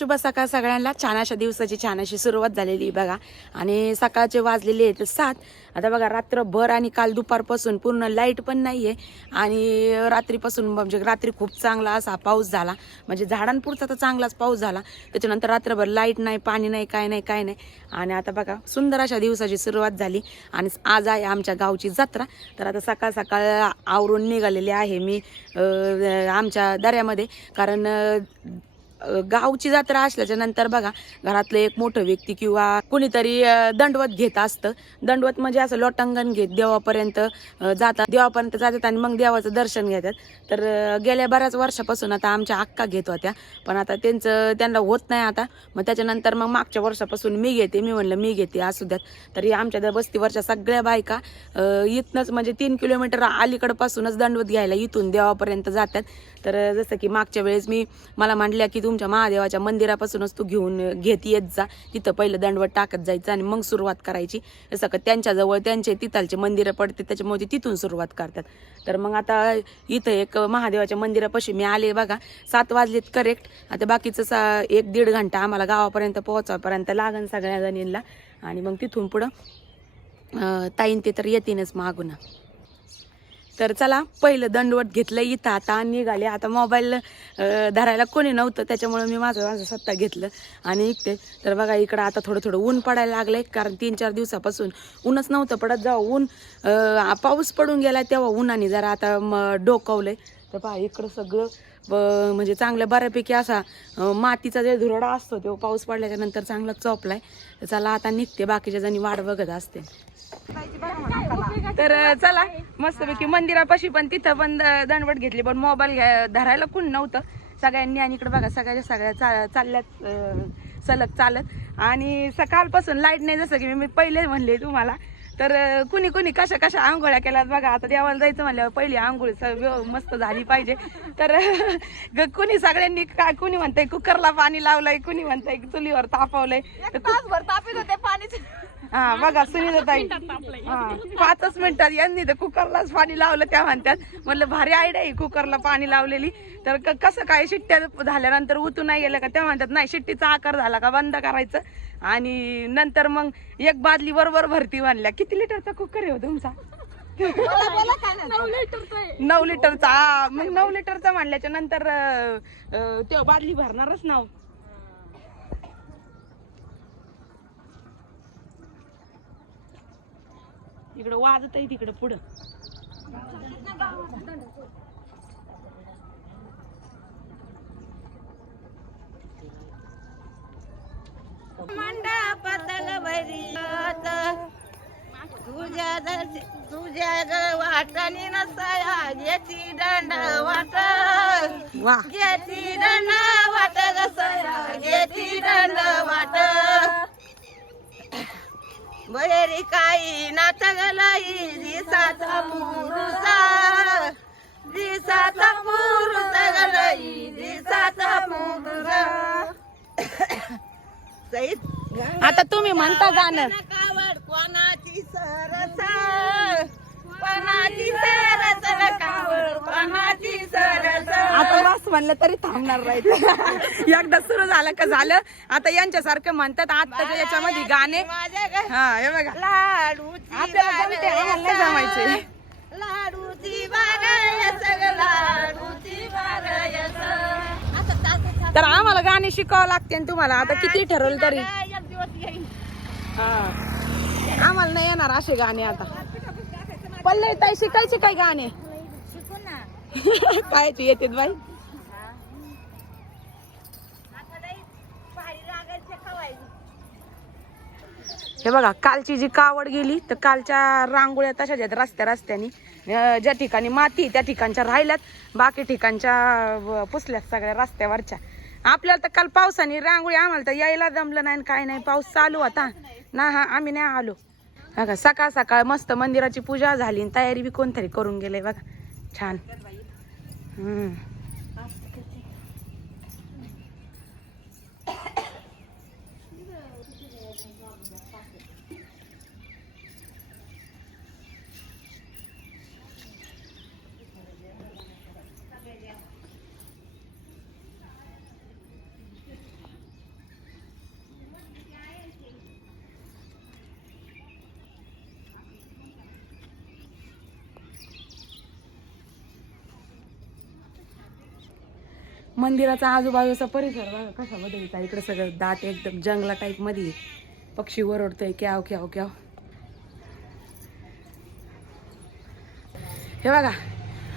शुभ सकाळ सगळ्यांना. छान अशा दिवसाची छान अशी सुरुवात झालेली आहे बघा. आणि सकाळचे वाजलेले आहेत सात. आता बघा रात्रभर आणि काल दुपारपासून पूर्ण लाइट पण नाही आहे आणि रात्रीपासून म्हणजे रात्री खूप चांगला असा पाऊस झाला. म्हणजे झाडांपुरचा तर चांगलाच पाऊस झाला. त्याच्यानंतर रात्रभर लाइट नाही पाणी नाही काय नाही काय नाही. आणि आता बघा सुंदर अशा दिवसाची सुरुवात झाली. आणि आज आहे आमच्या गावची जत्रा. तर आता सकाळ सकाळ आवरून निघालेले आहे मी आमच्या दऱ्यामध्ये. कारण गावची जत्रा असल्याच्या नंतर बघा घरातलं एक मोठं व्यक्ती किंवा कुणीतरी दंडवत घेत असतं. दंडवत म्हणजे असं लोटांगण घेत देवापर्यंत जातात देवापर्यंत जातात आणि मग देवाचं दर्शन घेतात. तर गेल्या बऱ्याच वर्षापासून आता आमच्या अक्का घेत होत्या. पण आता त्यांचं त्यांना होत नाही आता. मग त्याच्यानंतर मग मागच्या वर्षापासून मी घेते. मी म्हणलं मी घेते असू द्यात. तरी आमच्या त्या बस्तीवरच्या सगळ्या बायका इथनंच म्हणजे तीन किलोमीटर अलीकडपासूनच दंडवत घ्यायला इथून देवापर्यंत जातात. तर जसं की मागच्या वेळेस मी मला म्हटल्या की तुमच्या महादेवाच्या मंदिरापासूनच तू घेऊन घेत येत जा. तिथं पहिलं दंडवत टाकत जायचं आणि मग सुरुवात करायची. सकत का त्यांच्याजवळ त्यांचे तिथालचे मंदिरं पडते त्याच्यामुळे तिथून सुरुवात करतात. तर मग आता इथं एक महादेवाच्या मंदिरापाशी मी आले बघा. सात वाजलेत करेक्ट आता बाकीचं सा एक दीड घंटा आम्हाला गावापर्यंत पोहोचापर्यंत लागन सगळ्या जणींना आणि मग तिथून पुढं ताईन ते तर येतीनच मागून. तर चला पहिलं दंडवट घेतलं इथं. आता निघाले. आता मोबाईल धरायला कोणी नव्हतं. त्याच्यामुळे मी माझं माझं स्वतः घेतलं आणि निघते तर बघा इकडं आता थोडं थोडं ऊन पडायला लागलंय. कारण तीन चार दिवसापासून ऊनच नव्हतं पडत. जेव्हा ऊन पाऊस पडून गेला तेव्हा उन्हाने जरा आता म- डोकावलंय. तर पहा इकडं सगळं म्हणजे चांगलं बऱ्यापैकी असा मातीचा जे धुरडा असतो तो पाऊस पडल्याच्या नंतर चांगला चोपलाय. तर चला आता निघते बाकीच्या जणी वाट बघत असते तर चला मस्तपैकी मंदिरापाशी पण तिथं पण दणवट घेतली पण मोबाईल घ्या धरायला कोण नव्हतं. सगळ्यांनी आणि इकडे बघा सगळ्या सगळ्या चा चालल्यात सलग चालत. आणि सकाळपासून लाइट नाही जसं की मी पहिले म्हणले तुम्हाला. तर कुणी कुणी कशा कशा आंघोळ्या केल्यात बघा आता देवाला जायचं म्हणल्यावर पहिली आंघोळ मस्त झाली पाहिजे. तर ग- कुणी सगळ्यांनी काय कुणी म्हणतंय कुकरला पाणी लावलंय कुणी म्हणतंय चुलीवर तापवलंय. तासभर होते पाणीच. हा बघा सुनीता ताई. हा पाचच मिनिटात यांनी तर कुकरलाच पाणी लावलं त्या म्हणतात म्हणलं भारी आयडिया आहे कुकरला पाणी लावलेली. तर कसं काय शिट्ट्या झाल्यानंतर उतू नाही गेलं का? त्या म्हणतात नाही शिट्टीचा आकार झाला का? बंद करायचं. आणि नंतर मग एक बादली बरोबर भरती म्हणल्या किती लिटरचा कुकर आहे हो तुमचा? नऊ लिटरचा मग नऊ लिटरचा म्हणल्याच्या नंतर अं, अं, ते बादली भरणारच नाव इकडं वाजत आहे तिकडं पुढं. तुझ्या तुझ्या ग वाटणी नसाया घेती दंड वाट घेती दंड बहेरी काही नाच गलाई दिसाचा पुरुषा दिसाचा पुरुष गलाई दिसाचा पुरुष. आता तुम्ही म्हणता गाणं कावड कोणाची सरस? कोणाची सरस सरस. आता बस म्हणलं तरी थांबणार नाही एकदा सुरू झालं का झालं? आता यांच्यासारखं म्हणतात आत्ताच्या याच्यामध्ये गाणे हा हे बघा. आपल्याला जमते, आम्हाला नाही जमायचे. लाडूची बारायस ग लाडूची बारायस असं. तास तर आम्हाला गाणे शिकावं लागते तुम्हाला. आता किती ठरवलं तरी. एक दिवस येईल हा. आम्हाला नाही येणार असे गाणे आता. पल्ले ताई शिकायचे काय गाणे? शिकू ना. कायचे येते बाई? हे बघा कालची जी कावड गेली तर कालच्या रांगोळ्या तशाच आहेत रस्त्या रस्त्यानी. ज्या ठिकाणी माती त्या ठिकाणच्या राहिल्यात बाकी ठिकाणच्या पुसल्यात सगळ्या रस्त्यावरच्या. आपल्याला तर काल पावसाने रांगोळी आम्हाला तर यायला जमलं नाही आणि काय नाही पाऊस चालू होता. ना हा आम्ही नाही आलो. बघा सकाळ सकाळ मस्त मंदिराची पूजा झाली आणि तयारी बी कोणतरी करून गेले बघा. छान. मंदिराचा आजूबाजूचा परिसर बघा कसा बदलता इकडे सगळं दाट एकदम जंगला टाईपमध्ये पक्षी ओरडतोय क्याव क्याव क्याव. हे बघा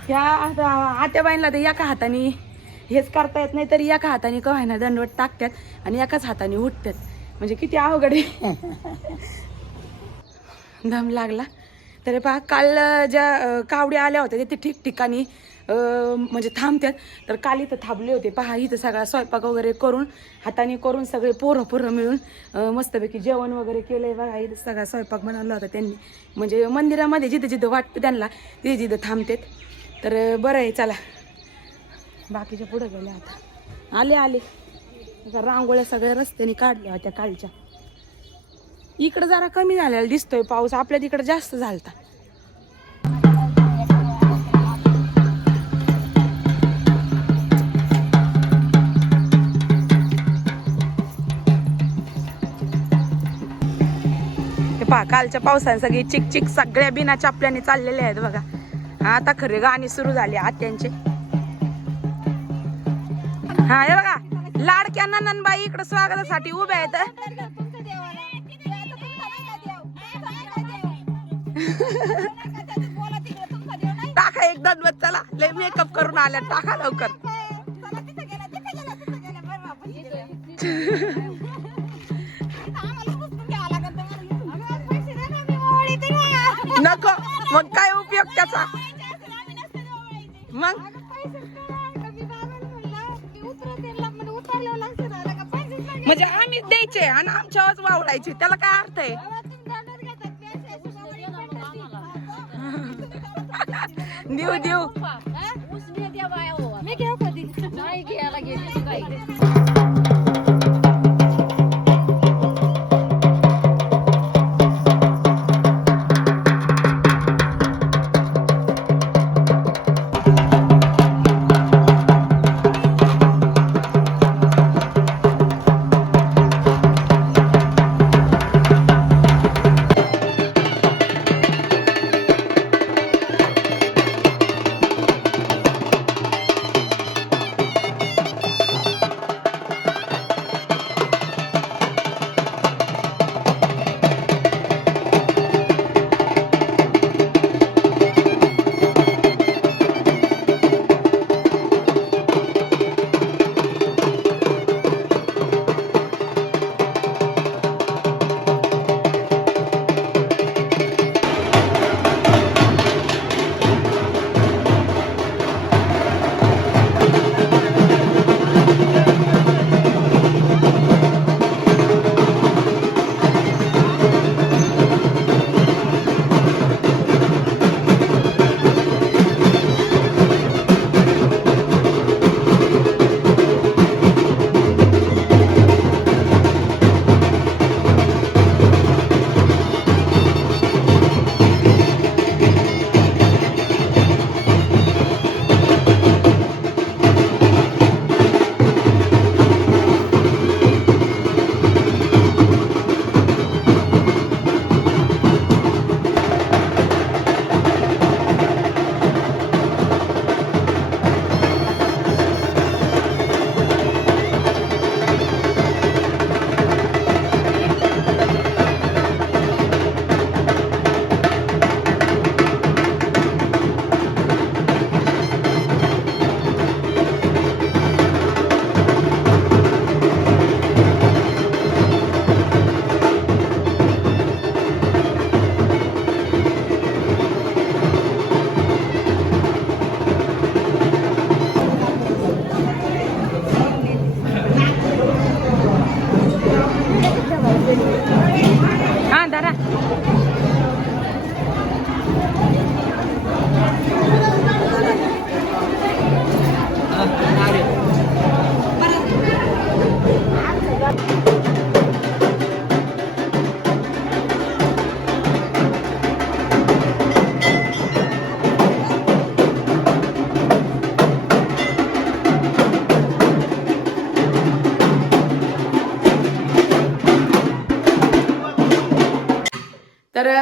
ह्या आत्याबाईंना तर एका हाताने हेच करता येत नाही तरी एका हाताने कव्हायना दंडवट टाकतात आणि एकाच हाताने उठतात. म्हणजे किती अवघड आहे. दम लागला. तर पहा काल ज्या कावडी कावड्या आल्या होत्या तिथे ठिकठिकाणी म्हणजे थांबतात तर काल इथं थांबले होते. पहा इथं सगळा स्वयंपाक वगैरे करून हाताने करून सगळे पोरं पोरं मिळून मस्तपैकी जेवण वगैरे केलंय. बघा इथं सगळा स्वयंपाक बनवला होता त्यांनी. म्हणजे मंदिरामध्ये जिथं जिथं वाटतं त्यांना तिथे जिथं थांबतात. तर बरं आहे चला. बाकीच्या पुढं गेले आता. आले आले. रांगोळ्या सगळ्या रस्त्याने काढल्या होत्या कालच्या. इकडं जरा कमी झालेला दिसतोय पाऊस. आपल्या तिकडं जास्त झालता. पहा कालच्या पावसाने सगळी चिक चिक सगळ्या बिना चापल्याने चाललेल्या आहेत बघा. आता खरे गाणी सुरू झाली आत्यांचे हा हे बघा लाडक्या नंदनबाई इकडे स्वागतासाठी उभ्या आहेत. टाका एक दनवत चला लय मेकअप करून आल्या टाका लवकर. आणि आमच्यावरच वावडायचे त्याला काय अर्थ आहे?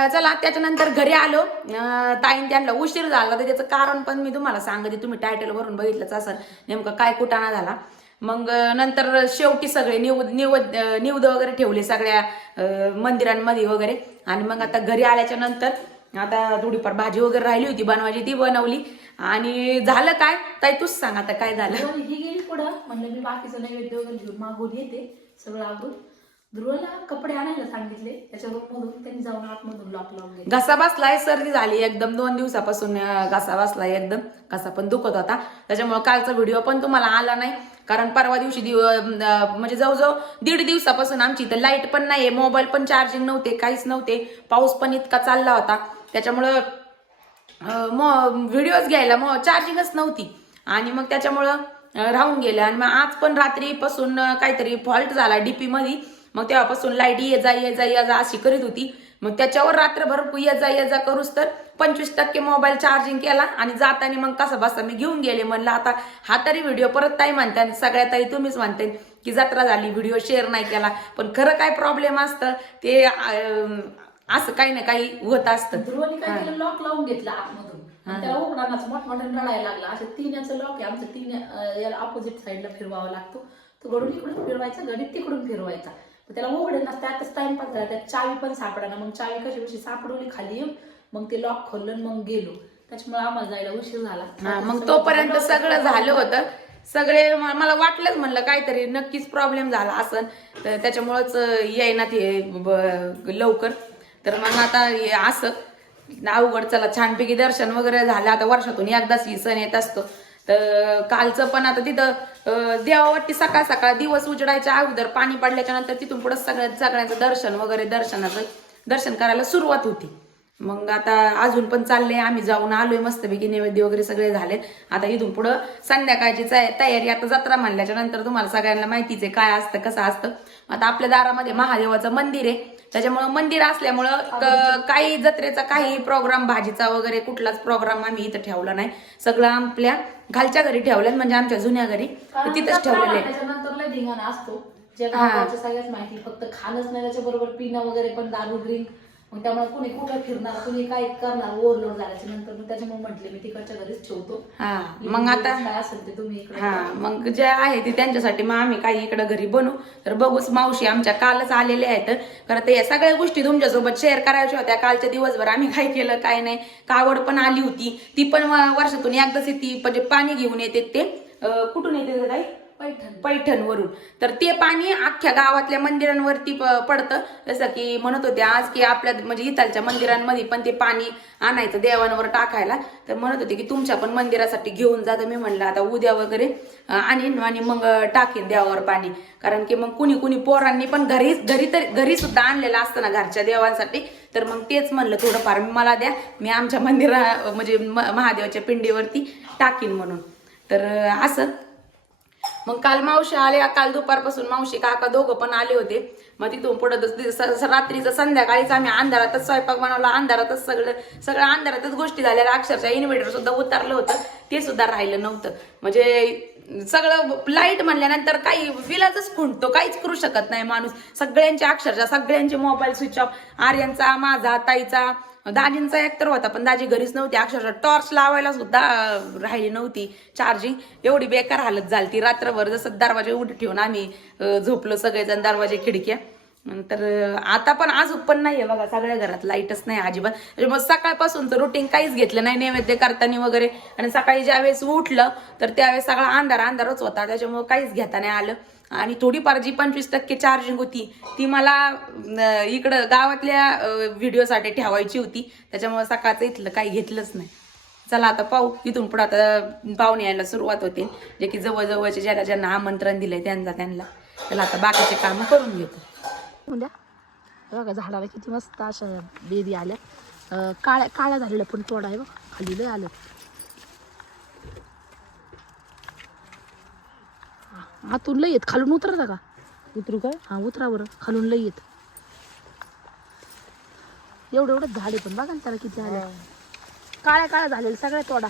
चला त्याच्यानंतर घरी आलो. ताईन त्यांना उशीर झाला तर त्याचं कारण पण मी तुम्हाला सांगते. तुम्ही टायटल भरून बघितलंच असेल. नेमकं काय कुटाणा झाला. मग नंतर शेवटी सगळे निव निवद निवद वगैरे ठेवले सगळ्या मंदिरांमध्ये वगैरे. आणि मग आता घरी आल्याच्यानंतर आता थोडीफार भाजी वगैरे राहिली होती. बनवायची ती बनवली. आणि झालं काय? ताई तूच सांग आता काय झालं. ही गेली पुढं. म्हणलं मी बाकीचं नैवेद्य वगैरे घेऊन मागून येते. सगळं आगून ध्रुवला कपडे आणायला सांगितले. त्याच्या रूम मधून त्यांनी जाऊन आतमधून लॉक लावून घसा बसलाय सर्दी झाली. एकदम दोन दिवसापासून अं, घसा बसलाय एकदम. घसा पण दुखत होता. त्याच्यामुळे कालचा व्हिडिओ पण तुम्हाला आला नाही. कारण परवा दिवशी दिव अं, म्हणजे जवळजवळ दीड दिवसापासून आमची इथं लाइट पण नाहीये मोबाईल पण चार्जिंग नव्हते काहीच नव्हते. पाऊस पण इतका चालला होता. त्याच्यामुळं व्हिडिओज घ्यायला मग चार्जिंगच नव्हती. आणि मग त्याच्यामुळं अं, राहून गेलं. आणि मग आज पण रात्रीपासून अं, काहीतरी फॉल्ट झाला डीपी मध्ये मग तेव्हापासून लाइट ये जा ये जा ये जा अशी करीत होती. मग त्याच्यावर रात्रभर ये जा ये जा करूच तर पंचवीस टक्के मोबाईल चार्जिंग केला आणि जाताना मग कसा बसा मी घेऊन गेले म्हणलं आता हा तरी व्हिडिओ परत ताई म्हणते सगळ्या ताई तुम्हीच म्हणते की जत्रा झाली व्हिडिओ शेअर नाही केला. पण खरं काय प्रॉब्लेम असतं ते असं काही ना काही होत असतं. लॉक लावून घेतलं आतमधून. त्याला उघडानाच मोठमोठ्याने रडायला लागला. असं तीनचं लॉक आहे. आमचं तीन याला ऑपोजिट साईडला फिरवावा लागतो. तो घडून इकडून फिरवायचा घडी तिकडून फिरवायचा. त्याला उघडे ना त्यातच टाइमपास झाला त्यात चावी पण सापडा मग चावी कशी कशी सापडवली खाली येऊन मग ते लॉक खोललं मग गेलो. त्याच्यामुळे आम्हाला जायला उशीर झाला. मग तोपर्यंत सगळं झालं. होतं. सगळे मला वाटलंच म्हणलं काहीतरी नक्कीच प्रॉब्लेम झाला असं तर त्याच्यामुळंच येईना ते लवकर. तर मग आता असं. अवघड चला छानपैकी दर्शन वगैरे झालं. आता वर्षातून एकदाच ही सण येत असतो. तर कालचं पण आता तिथं देवावरती सकाळ सकाळ दिवस उजडायच्या अगोदर पाणी पडल्याच्या नंतर तिथून पुढे सगळ्या सगळ्यांचं दर्शन वगैरे दर्शनाचं दर्शन करायला सुरुवात होती. मग आता अजून पण चालले आम्ही जाऊन आलोय मस्तपैकी नैवेद्य वगैरे सगळे झाले आता इथून पुढं संध्याकाळची तयारी आता जत्रा म्हणल्याच्या नंतर तुम्हाला सगळ्यांना माहितीच आहे काय असतं कसं असतं. आता आपल्या दारामध्ये महादेवाचं मंदिर आहे. त्याच्यामुळं मंदिर असल्यामुळं काही जत्रेचा काही प्रोग्राम भाजीचा वगैरे कुठलाच प्रोग्राम आम्ही इथं ठेवला नाही. सगळं आपल्या घालच्या घरी ठेवलं म्हणजे आमच्या जुन्या घरी. तिथंच ठेवलेलं आहे असतो. माहिती फक्त खाणच नाही त्याच्या बरोबर पिणं वगैरे पण दारू ड्रिंक मग त्यामुळे कुणी कुठं फिरणार कुणी काय करणार ओव्हरलोड झाल्याच्यानंतर मग त्याच्यामुळे म्हटले मी तिकडच्या घरीच ठेवतो. हा मग आता काय असेल ते तुम्ही इकडे हा मग जे आहे ते त्यांच्यासाठी मग आम्ही काही इकडे घरी बनवू तर बघूच मावशी आमच्या कालच आलेले आहेत. कारण ते या सगळ्या गोष्टी तुमच्यासोबत शेअर करायच्या होत्या. कालच्या दिवसभर आम्ही काय केलं काय नाही. कावड पण आली होती. ती पण वर्षातून एकदाच येते म्हणजे पाणी घेऊन येते ते. कुठून येते ताई? पैठण. पैठणवरून. तर ते पाणी अख्ख्या गावातल्या मंदिरांवरती प- पडतं. जसं की म्हणत होते आज की आपल्या म्हणजे इथालच्या मंदिरांमध्ये पण ते पाणी आणायचं देवांवर टाकायला. तर म्हणत होते की तुमच्या पण मंदिरासाठी घेऊन जा तर मी म्हणलं आता उद्या वगैरे आणीन आणि मग टाकेन टाकीन देवावर पाणी. कारण की मग कुणी कुणी पोरांनी पण घरी घरी तर घरी सुद्धा आणलेलं असतं ना घरच्या देवांसाठी. तर मग तेच म्हणलं थोडंफार मला द्या. मी आमच्या मंदिरा म्हणजे महादेवाच्या पिंडीवरती टाकीन म्हणून. तर असं मग काल मावशी आले काल दुपारपासून मावशी काका दोघं पण आले होते. मग तिथून पुढं रात्रीचं संध्याकाळीच आम्ही अंधारातच स्वयंपाक बनवला. अंधारातच सगळं सगळं अंधारातच गोष्टी झाल्या. अक्षरशः इन्व्हर्टर सुद्धा उतरलं होतं. ते सुद्धा राहिलं नव्हतं. म्हणजे सगळं लाइट म्हणल्यानंतर काही विलाजच खुंटतो. काहीच करू शकत नाही माणूस. सगळ्यांचे अक्षरशः सगळ्यांचे मोबाईल स्विच ऑफ आर्यांचा माझा ताईचा दाजींचा एक तर होता पण दाजी घरीच नव्हती. अक्षरशः टॉर्च लावायला सुद्धा राहिली नव्हती चार्जिंग एवढी बेकार हालत झाली ती रात्रभर जसं दरवाजे उठ ठेवून आम्ही झोपलो सगळेजण दरवाजे खिडक्या. तर आता पण आज पण नाहीये बघा सगळ्या घरात लाईटच नाही अजिबात. म्हणजे मग मग सकाळपासूनचं रुटीन काहीच घेतलं नाही नैवेद्य करताना वगैरे. आणि सकाळी ज्यावेळेस उठलं तर त्यावेळेस सगळा अंधार अंधारच होता. त्याच्यामुळे काहीच घेता नाही आलं. आणि थोडीफार जी पंचवीस टक्के चार्जिंग होती ती मला इकडं गावातल्या व्हिडिओसाठी ठेवायची होती. त्याच्यामुळे सकाळचं इथलं काही घेतलंच नाही. चला आता पाहू. इथून पुढं आता पाहुणे यायला सुरुवात होते. जे की जवळजवळचे ज्याला ज्यांना आमंत्रण दिलंय त्यांचा त्यांना. त्याला आता बाकीचे कामं करून घेतो. उद्या? बघा झाडाला किती मस्त अशा बेबी आल्या. काळ्या काळ्या झालेल्या पण तोडाय आहे बघ. खाली लय आलं. आतून लय येत. खालून उतरता का? उतरू काय हा उतरा बरं. खालून लय येत. एवढं एवढं झाडे पण बघा ना त्याला किती आले काळ्या काळ्या झालेल्या सगळ्या तोडा.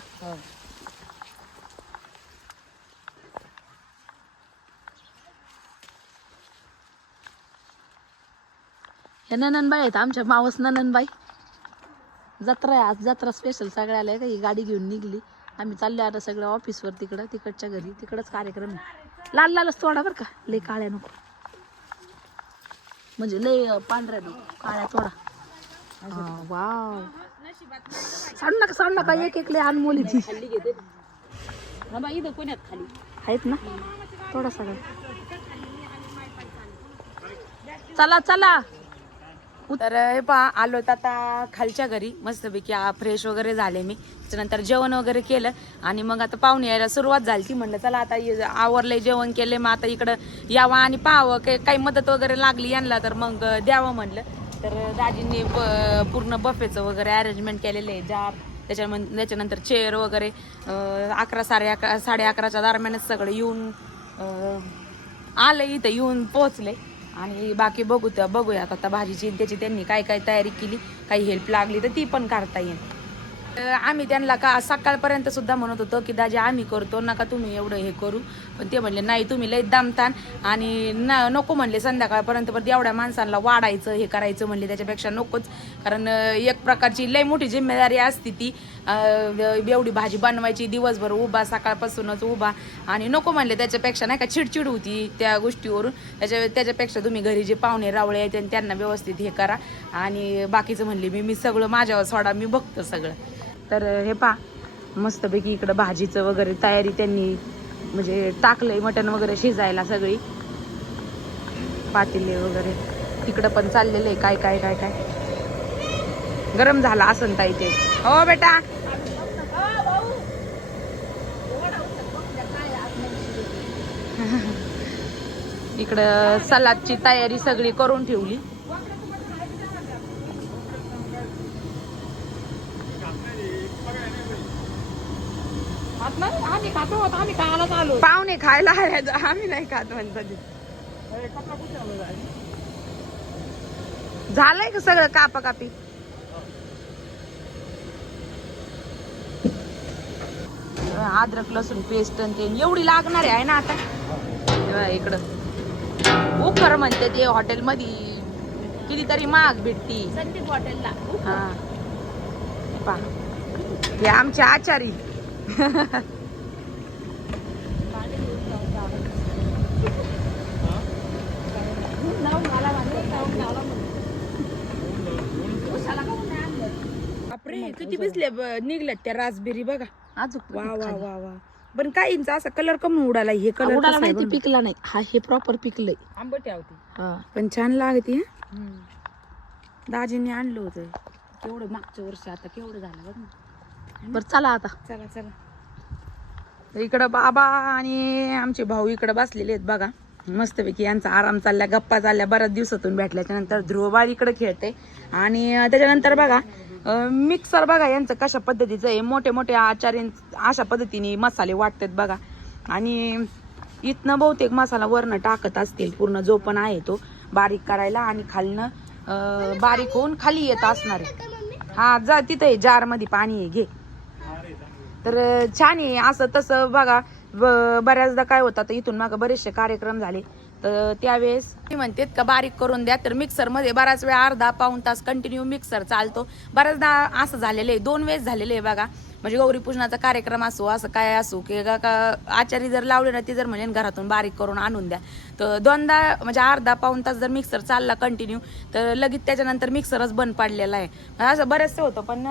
ह्या नननबाई आहेत आमच्या मावस नननबाई जत्रा आहे आज जत्रा स्पेशल सगळ्याला आहे का? ही गाडी घेऊन निघली. आम्ही चाललो आता सगळं ऑफिसवर तिकडं तिकडच्या घरी. तिकडंच कार्यक्रम आहे. लाल लालच तोडा बरं का? लय काळ्या नको. म्हणजे लय पांढऱ्या नको. काळ्या तोडा. वाव. सांड नका सांड नका. एक एक लय अनमोली ती. इथं खाली? आहेत ना? थोडा सगळं. चला चला. तर हे पहा आलो तर आता खालच्या घरी. मस्तपैकी फ्रेश वगैरे झाले मी. त्याच्यानंतर जेवण वगैरे केलं आणि मग आता पाहुणे यायला सुरुवात झाली. ती म्हणलं चला आता ये- आवरलंय जेवण केले मग आता इकडं यावं आणि पाहावं. काही काही मदत वगैरे लागली यांना तर मग द्यावं म्हणलं. तर दाजींनी पूर्ण बफेचं वगैरे अरेंजमेंट केलेलं आहे. जार त्याच्यामध्ये त्याच्यानंतर चेअर वगैरे अकरा साडे अकरा साडे अकराच्या दरम्यानच सगळं येऊन आलं इथं येऊन पोहोचले. आणि बाकी बघू त्या बघूया आता भाजीची त्याची त्यांनी काय काय तयारी केली काही हेल्प लागली तर ती पण करता येईल. आम्ही त्यांना का सकाळपर्यंत सुद्धा म्हणत होतो की दाजी आम्ही करतो नका तुम्ही एवढं हे करू. पण ते म्हणले नाही तुम्ही लय दमतान आणि न नको म्हणले संध्याकाळपर्यंत परत एवढ्या माणसांना वाढायचं हे करायचं म्हणले त्याच्यापेक्षा नकोच. कारण एक प्रकारची लय मोठी जिम्मेदारी असते ती. एवढी भाजी बनवायची दिवसभर उभा सकाळपासूनच उभा. आणि नको म्हणले त्याच्यापेक्षा नाही का चिडचिड होती त्या गोष्टीवरून. त्याच्या त्याच्यापेक्षा तुम्ही घरी जे पाहुणे रावळे आहेत आणि त्यांना व्यवस्थित हे करा. आणि बाकीचं म्हणले मी मी सगळं माझ्यावर सोडा मी बघतो सगळं. तर हे पा मस्तपैकी इकडं भाजीचं वगैरे तयारी त्यांनी म्हणजे टाकलंय मटण वगैरे शिजायला सगळी. पातेले वगैरे. तिकडं पण चाललेलं आहे काय काय काय काय. गरम झाला असं ताई ते. हो बेटा. इकडं सलादची तयारी सगळी करून ठेवली आम्ही खातो आम्ही खायला चालू पाहुणे खायला आहेत आम्ही नाही खात म्हणतात झालंय का सगळं कापा कापी अद्रक लसूण पेस्ट आणि ते एवढी लागणार आहे ना आता. इकडं. उकर म्हणते ते हॉटेलमध्ये. कितीतरी महाग भेटती. संदीप हॉटेलला. हा. पा हे आमचे आचारी. बापरे किती भिजले निघल्यात त्या रासबेरी बघा. अजून वा वा वा वा. पण काहींचा असा कलर कमी उडाला हे कलर उडाला नाही ते पिकला नाही. हा हे प्रॉपर पिकलंय. आंबट होती हा. पण छान लागते हं. दाजींनी आणलं होतं. केवढं मागच्या वर्षी आता केवढं झालं बघ ना. बरं चला आता. चला चला. इकडं बाबा आणि आमचे भाऊ इकडं बसलेले आहेत बघा. मस्तपैकी यांचा आराम चालल्या गप्पा चालल्या बऱ्याच दिवसातून भेटल्याच्या नंतर ध्रुवबाळ इकडे खेळते. आणि त्याच्यानंतर बघा मिक्सर बघा यांचं कशा पद्धतीचं आहे. मोठे मोठे आचार्य अशा पद्धतीने मसाले वाटतात बघा. आणि इथनं बहुतेक मसाला वरनं टाकत असतील पूर्ण जो पण आहे तो बारीक करायला आणि खालनं बारीक होऊन खाली येत असणार आहे. हा जा तिथं आहे जारमध्ये पाणी आहे घे. तर छान आहे असं तसं बघा ब- बऱ्याचदा काय होतं तर इथून मागं बरेचसे कार्यक्रम झाले. तर त्यावेळेस मी म्हणते का बारीक करून द्या तर मिक्सरमध्ये बराच वेळ अर्धा पाऊण तास कंटिन्यू मिक्सर चालतो. बऱ्याचदा असं झालेलं आहे दोन वेळेस झालेलं आहे बघा. म्हणजे गौरीपूजनाचा कार्यक्रम असो असं काय असो की का आचारी जर लावले ना ती जर म्हणेन घरातून बारीक करून आणून द्या. तर दोनदा म्हणजे अर्धा पाऊण तास जर मिक्सर चालला कंटिन्यू तर लगेच त्याच्यानंतर मिक्सरच बंद पडलेला आहे. असं बरेचसे होतं पण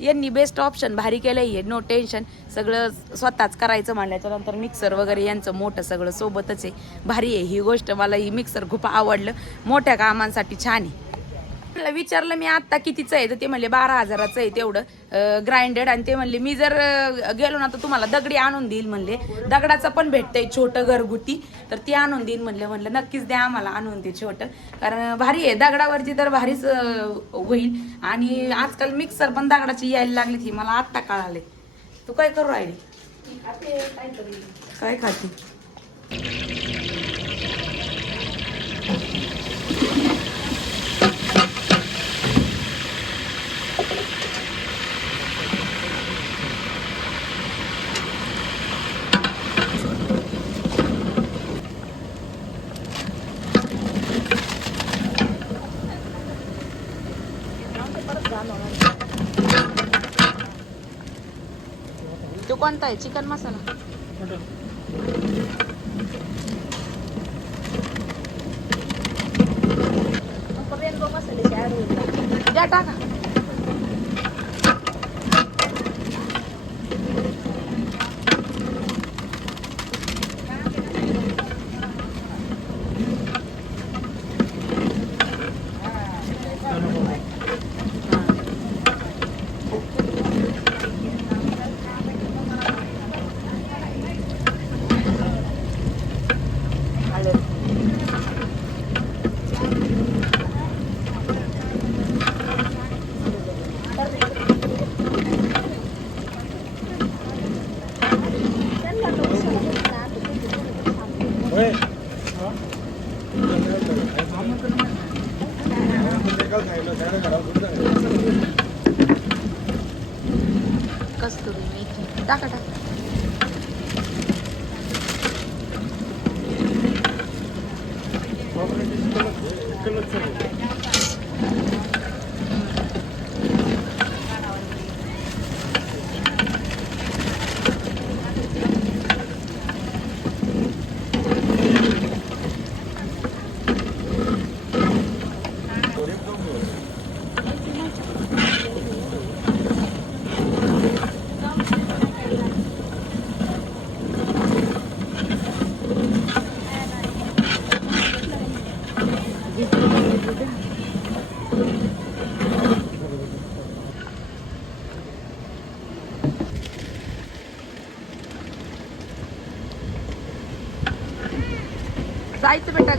यांनी बेस्ट ऑप्शन भारी केलं आहे नो टेन्शन सगळं स्वतःच करायचं म्हणल्याच्या नंतर मिक्सर वगैरे यांचं मोठं सगळं सोबतच आहे. भारी आहे ही गोष्ट. मला ही मिक्सर खूप आवडलं. मोठ्या कामांसाठी छान आहे. मला विचारलं मी आत्ता कितीचं आहे? तर ते म्हणले बारा हजाराचं आहे तेवढं ग्राइंडेड आणि ते म्हणले मी जर गेलो ना तर तुम्हाला दगडी आणून देईल म्हणले. दगडाचं पण भेटतंय छोटं घरगुती तर ती आणून देईल म्हणले. म्हणलं नक्कीच द्या आम्हाला आणून ते छोटं. कारण भारी आहे दगडावरची तर भारीच होईल. आणि आजकाल मिक्सर पण दगडाची यायला लागली ती मला आत्ता कळाले तू काय करू राहिली? काय खाती? कोणता आहे चिकन मसाला रेनबो मसाल्याची ऍड होईल द्या टाका कस्तुरी मेथी टाका टाका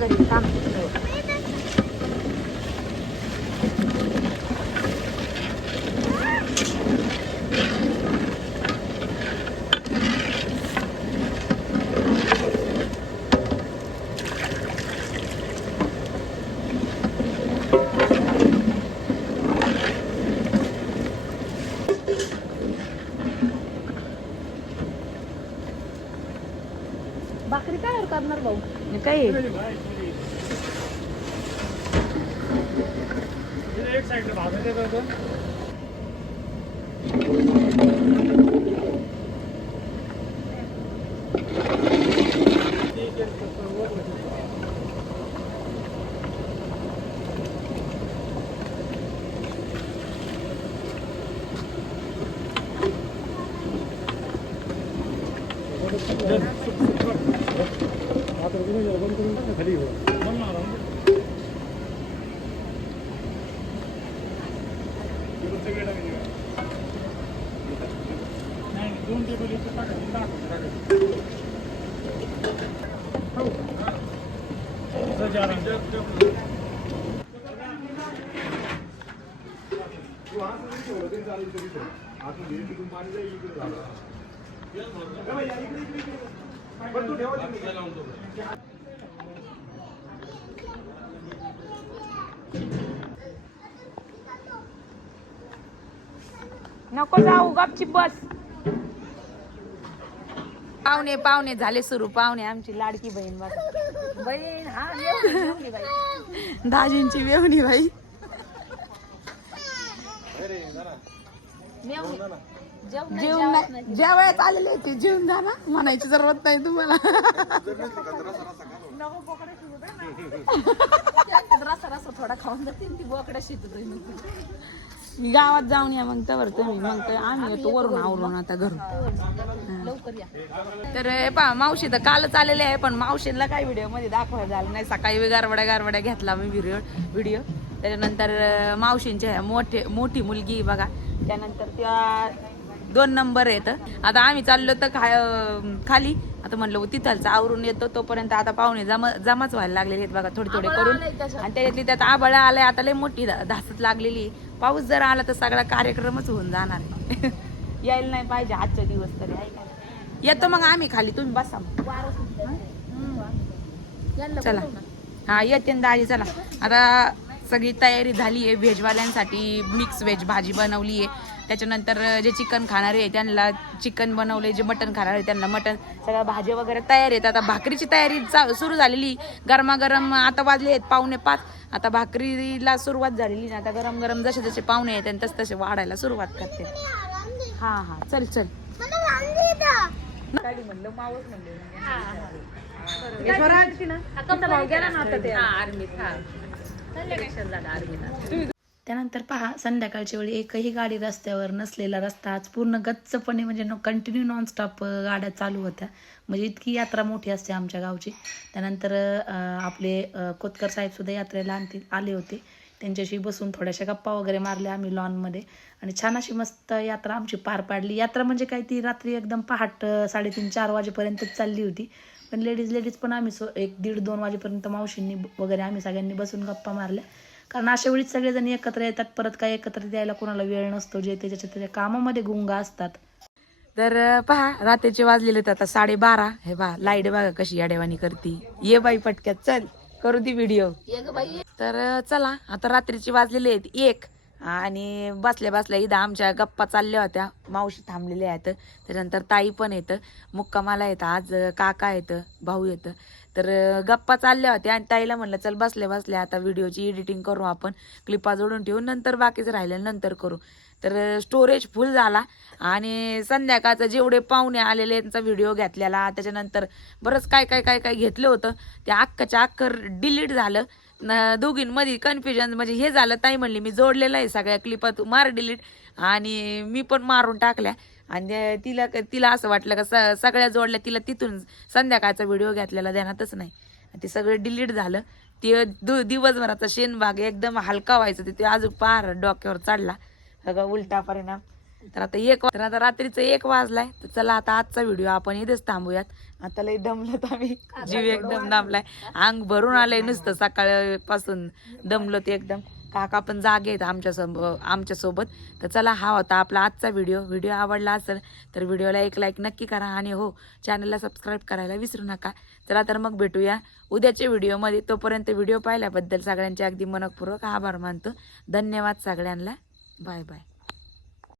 घरी थांब भाकरी काय करणार भाऊ? हे काय आहे? एक साइड भागा देतो तो खाली हो नाही दोन टेबल इथे टाकायचे टाकायचे नको जाऊ गपची बस. पाहुणे पाहुणे झाले सुरू. पाहुणे आमची लाडकी बहीण बघा. बहीण हा दाजींची वेवणी बाई. मेवणी. जेवण नाही जेवायला आलेले होते जेवण जा ना. म्हणायची जरूरत नाही तुम्हाला. नाही. रसा रसा थोडा खाऊन जातील ती बोकड्या शिजतोय मी गावात जाऊन या मग तवर तुम्ही. मग तर आम्ही येतो वरून आवरून आता घरून. लवकर या. तर हे पहा मावशी तर कालच आलेले आहे पण मावशीला काय व्हिडिओमध्ये दाखवायला झालं नाही. सकाळी गारवड्या गारवड्या घेतला मी व्हिडिओ व्हिडिओ त्याच्यानंतर मावशींच्या मोठे मोठी मुलगी बघा. त्यानंतर त्या दोन नंबर आहेत. आता आम्ही चाललो तर खा खाली. आता म्हणलं तिथलचं आवरून येतो तोपर्यंत आता पाहुणे जमा जमाच व्हायला लागलेले आहेत बघा थोडी थोडी करून. आणि त्याच्यातली त्यात आबळा आलाय आता लय मोठी धासत लागलेली. आहे. पाऊस जर आला तर सगळा कार्यक्रमच होऊन जाणार. यायला नाही पाहिजे आजचा दिवस तरी आहे का? येतो मग आम्ही खाली तुम्ही बसा मग. चला. हा येते ना दाजी चला. आता सगळी तयारी झाली आहे व्हेजवाल्यांसाठी मिक्स व्हेज भाजी बनवली आहे त्याच्यानंतर जे चिकन खाणारे आहे त्यांना चिकन बनवले जे मटन खाणारे आहे त्यांना मटन सगळ्या भाज्या वगैरे तयार आहेत. आता भाकरीची तयारी चा- सुरू झालेली. गरमागरम आता वाजले आहेत पावणे पाच. आता भाकरीला सुरुवात झालेली ना आता गरम गरम जसे जसे पाहुणे येतात तसे तसे वाढायला सुरुवात करते. हा हा. चल चल. त्यानंतर पहा संध्याकाळच्या वेळी एकही गाडी रस्त्यावर नसलेला रस्ता आज पूर्ण गच्चपणे म्हणजे कंटिन्यू नॉनस्टॉप गाड्या चालू होत्या. म्हणजे इतकी यात्रा मोठी असते आमच्या गावची. त्यानंतर आपले कोतकर साहेबसुद्धा यात्रेला आणतील आले होते. त्यांच्याशी बसून थोड्याशा गप्पा वगैरे मारल्या आम्ही लॉनमध्ये आणि छान अशी मस्त यात्रा आमची पार पाडली. यात्रा म्हणजे काय ती रात्री एकदम पहाट साडेतीन चार वाजेपर्यंतच चालली होती. पण लेडीज लेडीज पण आम्ही सो एक दीड दोन वाजेपर्यंत मावशींनी वगैरे आम्ही सगळ्यांनी बसून गप्पा मारल्या. कारण अशा वेळीच सगळेजण एकत्र येतात परत काय एकत्र द्यायला कोणाला वेळ नसतो जे त्याच्या त्याच्या कामामध्ये गुंगा असतात. तर पहा रात्रीचे वाजलेले आहेत आता साडेबारा. हे पहा लाइट बघा कशी याडेवानी करती. ये बाई पटक्यात चल करू दी व्हिडिओ तर चला आता रात्रीचे वाजलेले आहेत एक. आणि बसल्या बसल्या इथं आमच्या गप्पा चालल्या होत्या. मावशी थांबलेल्या आहेत. त्याच्यानंतर ताई पण येतं मुक्कामाला येतं आज काका येतं भाऊ येतं तर गप्पा चालल्या होत्या आणि ताईला म्हणलं चल बसल्या बसल्या आता व्हिडिओची एडिटिंग करू आपण. क्लिपा जोडून ठेवू नंतर बाकीचं राहिलं नंतर करू. तर स्टोरेज फुल झाला आणि संध्याकाळचं जेवढे पाहुणे आलेले त्यांचा व्हिडिओ घेतलेला. त्याच्यानंतर बरंच काय काय काय काय घेतलं होतं. ते अख्खच्या अख्खर डिलीट झालं. न दोघींमध्ये कन्फ्युजन म्हणजे हे झालं. ताई म्हणली मी जोडलेलं आहे सगळ्या क्लिपात मार डिलीट आणि मी पण मारून टाकल्या. आणि तिला तिला असं वाटलं का स सगळ्या जोडल्या तिला तिथून संध्याकाळचा व्हिडिओ घेतलेला ध्यानातच नाही. ते सगळं डिलीट झालं. ते दु दिवसभराचा शेणभाग एकदम हलका व्हायचा. ते- ते अजून पार डोक्यावर चढला. सगळं उलटा परिणाम. तर आता एक तर आता रात्रीचं एक वाजलाय. तर चला आता आजचा व्हिडिओ आपण इथेच थांबूयात. आता लय दमलो आम्ही. जीव एकदम दमलाय. अंग भरून आलंय नुसतं सकाळपासून. दमलो ते एकदम. काका पण जागे आहेत आमच्या आमच्यासोबत. तर चला हा होता आपला आजचा व्हिडिओ. व्हिडिओ आवडला असेल तर व्हिडिओला एक लाईक नक्की करा आणि हो चॅनलला सबस्क्राईब करायला विसरू नका. चला तर मग भेटूया उद्याच्या व्हिडिओमध्ये तोपर्यंत व्हिडिओ पाहिल्याबद्दल सगळ्यांचे अगदी मनपूर्वक आभार मानतो. धन्यवाद सगळ्यांना. Bye bye.